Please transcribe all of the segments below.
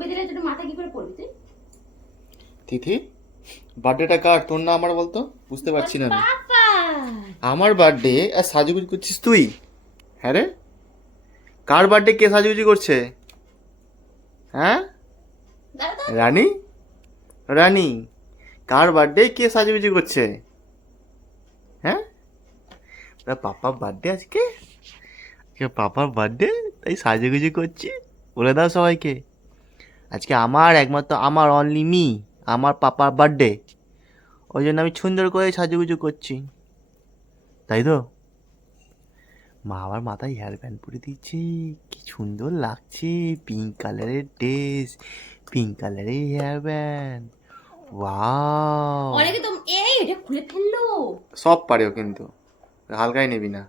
মুখে দিলে তুই মাথা কি করে পড়বি তুই? তিথি বার্থডেটা কার? তোর না আমার বলতো? বুঝতে পারছি না আমি। পাপা আমার বার্থডে আর সাজুগুজি করছিস তুই? হ্যাঁ রে? কার বার্থডে কে সাজুগুজি করছে? হ্যাঁ? রানী? রানী কার বার্থডে কে সাজুগুজি করছে? হ্যাঁ? পাপার বার্থডে আজকে? আজকে পাপার বার্থডে তাই সাজুগুজি করছি? বলে দাও সবাইকে। আজকে আমার একমাত্র আমার অনলি মি আমার পাপার বার্থডে ওই জন্য আমি সুন্দর করে সাজুগুজু করছি। তাই তো? মা আবার মাথায় হেয়ার ব্যান্ড পরে দিচ্ছে। কি সুন্দর লাগছে। পিঙ্ক কালারের ড্রেস পিঙ্ক কালারের হেয়ার ব্যান্ড ওয়াও অনেকে তো এই এটা খুলে ফেলল। সব পারে ও কিন্তু। হালকাই নিবি না।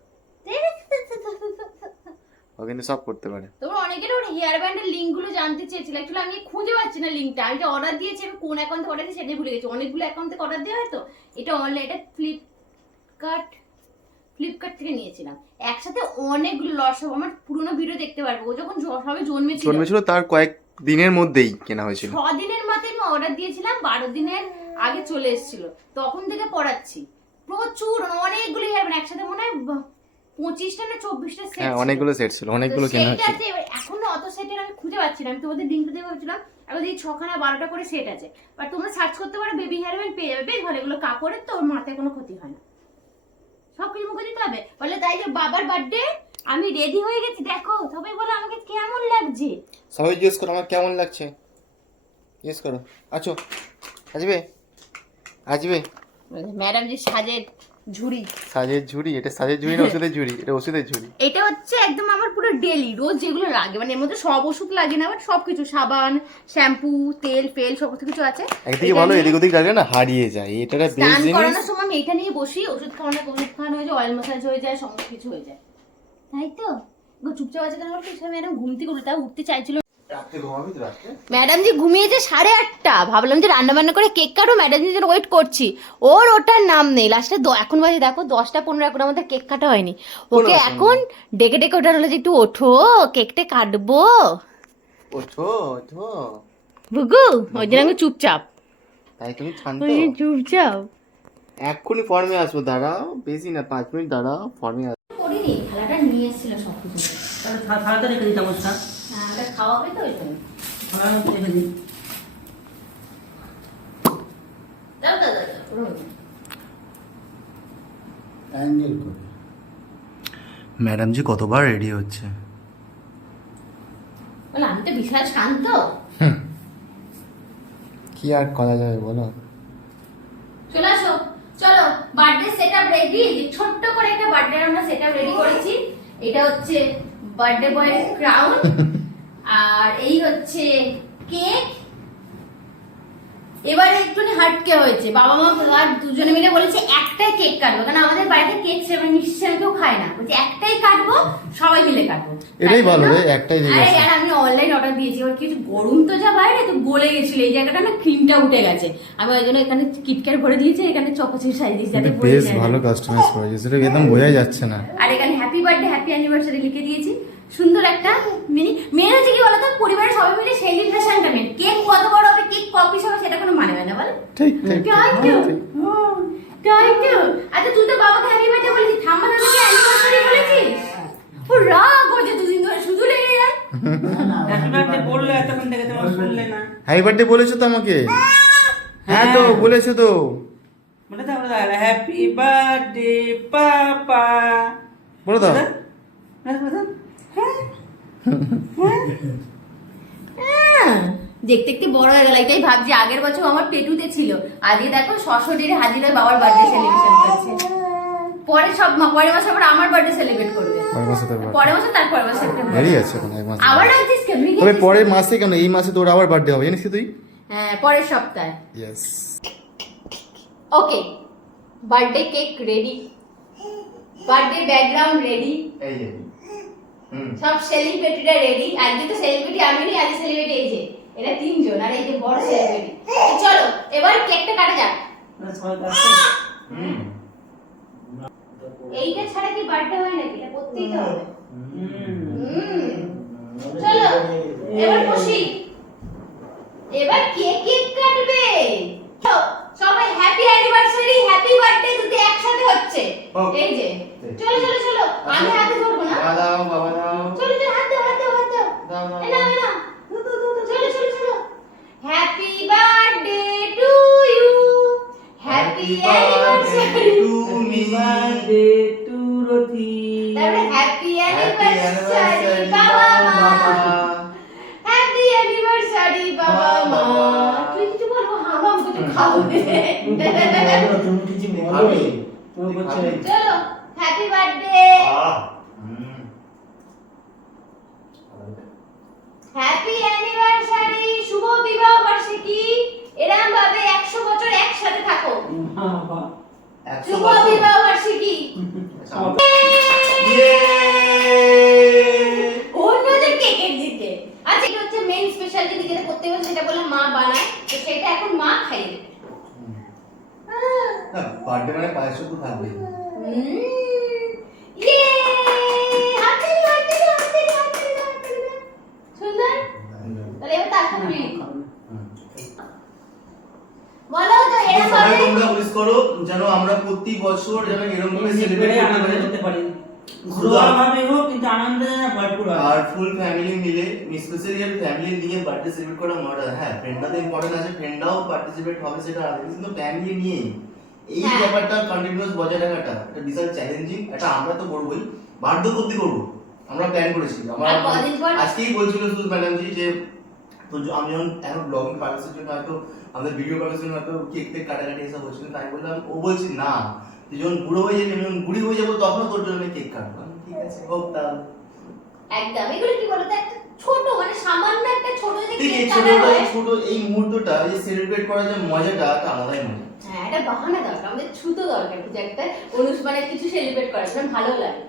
ও কিন্তু সব করতে পারে। তোমরা অনেকের ওর হেয়ার ব্যান্ডের লিঙ্কগুলো জানতে চেয়েছিল। অ্যাকচুয়ালি আমি খুঁজে পাচ্ছি না লিঙ্কটা আমি যে অর্ডার দিয়েছি আমি কোন অ্যাকাউন্টে অর্ডার দিয়েছি সেটাই ভুলে গেছি। অনেকগুলো অ্যাকাউন্ট থেকে অর্ডার দেওয়া হয় তো? এটা অনলাইন এটা ফ্লিপকার্ট ফ্লিপকার্ট থেকে নিয়েছিলাম। একসাথে অনেকগুলো লস হবে। আমার পুরোনো ভিডিও দেখতে পারব। ও যখন সবে জন্মেছিল। জন্মেছিল তার কয়েক দিনের মধ্যেই কেনা হয়েছিল। ছ দিনের মাথায় আমি অর্ডার দিয়েছিলাম বারো দিনের আগে চলে এসেছিল। তখন থেকে পড়াচ্ছি। প্রচুর অনেকগুলো হেয়ার ব্যান্ড একসাথে মনে হয় পঁচিশটা না চব্বিশটা সেট হ্যাঁ অনেকগুলো সেট ছিল অনেকগুলো কেনা আছে এখনও অত সেটের আমি খুঁজে পাচ্ছি না। আমি তোমাদের লিঙ্কটা দিয়ে ভাবছিলাম এই ছখানা বারোটা করে সেট আছে। বাট তোমরা সার্চ করতে পারো বেবি হেয়ার ব্যান্ড পেয়ে যাবে। বেশ ভালো এগুলো কাপড়ের তো ওর মাথায় কোনো ক্ষতি হয় না। সব কিছু মুখে দিতে হবে। বলে তাই যে বাবার বার্থডে আমি রেডি হয়ে গেছি। দেখো সবাই বলে আমাকে কেমন লাগছে? সবাই জিজ্ঞেস করো আমার কেমন লাগছে? জিজ্ঞেস করো। আছো আসবে আসবে ম্যাডাম যে সাজের ঝুড়ি। সাজের ঝুড়ি? এটা সাজের ঝুড়ি না ওষুধের ঝুড়ি? এটা ওষুধের ঝুড়ি। এটা হচ্ছে একদম আমার পুরো ডেলি রোজ যেগুলো লাগে। মানে এর মধ্যে সব ওষুধ লাগে না বাট সবকিছু সাবান শ্যাম্পু তেল ফেল সমস্ত কিছু আছে। একদিকে ভালো এদিক ওদিক রাখলে না হারিয়ে যায়। এটা বেস্ট স্নান করানোর সময় আমি এটা নিয়ে বসি ওষুধ খাওয়ানো ওষুধ খাওয়ানো হয়ে যায় অয়েল মাসাজ হয়ে যায় সমস্ত কিছু হয়ে যায়। তাই তো? চুপচাপ আছে কেন? বলতো ম্যাডাম ঘুম থেকে উঠে তাও উঠতে চাইছিল ম্যাডাম জি ঘুমিয়েছে সাড়ে আটটা। ভাবলাম যে রান্না বান্না করে কেক কাটো ম্যাডাম জি ওয়েট করছি। ওর ওটার নাম নেই। লাস্টে এখন বাজে দেখো দশটা পনেরো এখন আমাদের কেক কাটা হয়নি। ওকে এখন ডেকে ডেকে ওটা হলো যে একটু ওঠো কেকটা কাটবো। ওঠো ওঠো। বুগু ওই জন্য আমি চুপচাপ। তাই তুমি শান্ত চুপচাপ। এক্ষুনি ফর্মে আসব দাঁড়াও বেশি না পাঁচ মিনিট দাঁড়াও ফর্মে করিনি খেলাটা নিয়ে এসেছিল সব কিছু। তাহলে রেখে দিই চামচটা হ্যাঁ ওটা খাওয়াবে তো ওই জন্য রেখে দিই। দাও দাও দাও দাও, পুরো নিয়ে। অ্যাঙ্গেল করে। ম্যাডাম জি কতবার রেডি হচ্ছে। বলে আমি তো বিশাল শান্ত। কি আর করা যাবে বলো? চলে আসো। চলো বার্থডে সেটআপ রেডি। ছোট্ট বার্থডে আমরা সেটআপ রেডি করেছি। এটা হচ্ছে বার্থডে বয়ের ক্রাউন আর এই হচ্ছে কেক এবারে একটুখানি হাটকে হয়েছে? বাবা মা আর দুজনে মিলে বলেছে একটাই কেক কাটবো। কারণ আমাদের বাড়িতে কেক মিষ্টি সেরকম কেউ খায় না। বলছে একটাই কাটবো সবাই মিলে কাটবো। এটাই ভালো রে, একটাই ঠিক আরে আমি অনলাইন অর্ডার দিয়েছি। ওর কিছু গরম তো যা বাইরে তো গলে গেছিল। এই জায়গাটা না ক্রিমটা উঠে গেছে। আমি ওই জন্য এখানে কিটক্যাট ভরে দিয়েছি এখানে চকোচিপ সাইজ দিয়েছি যাতে বেশ ভালো কাস্টমাইজ করেছে। সেটা একদম বোঝাই যাচ্ছে না। আর এখানে হ্যাপি বার্থডে হ্যাপি অ্যানিভার্সারি লিখে দিয়েছি। সুন্দর একটা মিনি মেন হচ্ছে কি বলতো? পরিবারের সবাই মিলে সেলিব্রেশনটা মেন কেক কত বড় হবে কেক ক পিস হবে সেটা কোনো মানে হয় না বলে? ঠিক ঠিক থ্যাংক ইউ থ্যাংক আচ্ছা তুই তো বাবাকে হ্যাপি বার্থডে বলেছিস। ঠাম্মা দাদাকে অ্যানিভার্সারি বলেছিস? ও রাগ হচ্ছে দুদিন ধরে শুধু লেগে যায়। হ্যাপি বার্থডে বলল এতক্ষণ থেকে তোমার শুনলে না। হ্যাপি বার্থডে বলেছ তো আমাকে? হ্যাঁ তো বলেছ তো। বলে দাও বলে হ্যাপি বার্থডে পাপা। বলে দাও। বলে দাও। হ্যাঁ হ্যাঁ, দেখতে দেখতে বড় হয়ে গেল। এটাই ভাবছি আগের বছর আমার পেটুতে ছিল। আজকে দেখো ষষ্ঠীর হাজিরা বাবার বার্থডে সেলিব্রেশন করছে। পরে সব পরের মাসে আবার আমার বার্থডে সেলিব্রেট করবে। পরের মাসে তোর। পরের মাসে তারপরের মাসে সেপ্টেম্বর দেরি আছে এখন এক মাস আবার রাখছিস কেন? তবে পরের মাসে কেন? এই মাসে তোর আবার বার্থডে হবে জানিস কি তুই? হ্যাঁ পরের সপ্তাহে। Yes okay birthday cake ready birthday background ready এই সব সেলিব্রিটিরা রেডি আজকে তো সেলিব্রিটি আমি নেই আজকে সেলিব্রিটি এই যে এরা তিনজন আর এই যে বড় সেলিব্রিটি চলো এবার কেকটা কাটা যাক। এইটা ছাড়া কি বার্থডে হয় নাকি? এটা করতেই তো হবে। চলো এবার খুশি এবার কে কেক কাটবে? সবাই হ্যাপি অ্যানিভার্সারি হ্যাপি বার্থডে দুটো একসাথে হচ্ছে। এই যে। চলো চলো চলো। আমি হাতে ধরবো না। দাদা বাবা তুমি কিছু চলো হ্যাপি বার্থডে এরম খাইয়ে দেবে। না বার্থডে মানে পায়েস তো থাকবে। ইয়ে! যেন আমরা প্রতি বছর যেন এরকম সেলিব্রেট করতে পারি। ঘরোয়া ভাবে হোক কিন্তু আনন্দ যেন ভরপুর হয়। আর ফুল ফ্যামিলি মিলে স্পেশালি আর ফ্যামিলি নিয়ে বার্থডে করা মজা হ্যাঁ ফ্রেন্ডরা তো ইম্পর্টেন্ট আছে ফ্রেন্ডরাও পার্টিসিপেট হবে সেটা আলাদা। কিন্তু ফ্যামিলি নিয়ে এই হ্যাঁ। ব্যাপারটা কন্টিনিউয়াস বজায় রাখাটা এটা বিশাল চ্যালেঞ্জিং এটা আমরা তো করবোই বাধ্য করতে করব। আমরা প্ল্যান করেছি। আমরা পর? আজকেই বলছিল সুজ ম্যাডাম যে তো আমি যখন এখন ব্লগিং জন্য হয়তো আমাদের ভিডিও পারপাসের জন্য হয়তো কেক টেক কাটাকাটি এসব হচ্ছিল তাই বললাম ও বলছি না তুই যখন বুড়ো হয়ে যাবি যখন বুড়ি হয়ে যাব তখন তোর জন্য কেক কাটবো। ঠিক আছে হোক তাহলে। একদম এগুলো কি বলতো? একটা ছোট মানে সামান্য একটা ছোট যে কেক ছোট কাটা হয় ছোট এই মুহূর্তটা সেলিব্রেট করার যে মজাটা আলাদাই মজা। হ্যাঁ বাহানা দরকার আমাদের ছুতো দরকার কিছু একটা অনুষ্ঠানে কিছু সেলিব্রেট করার জন্য ভালো লাগে।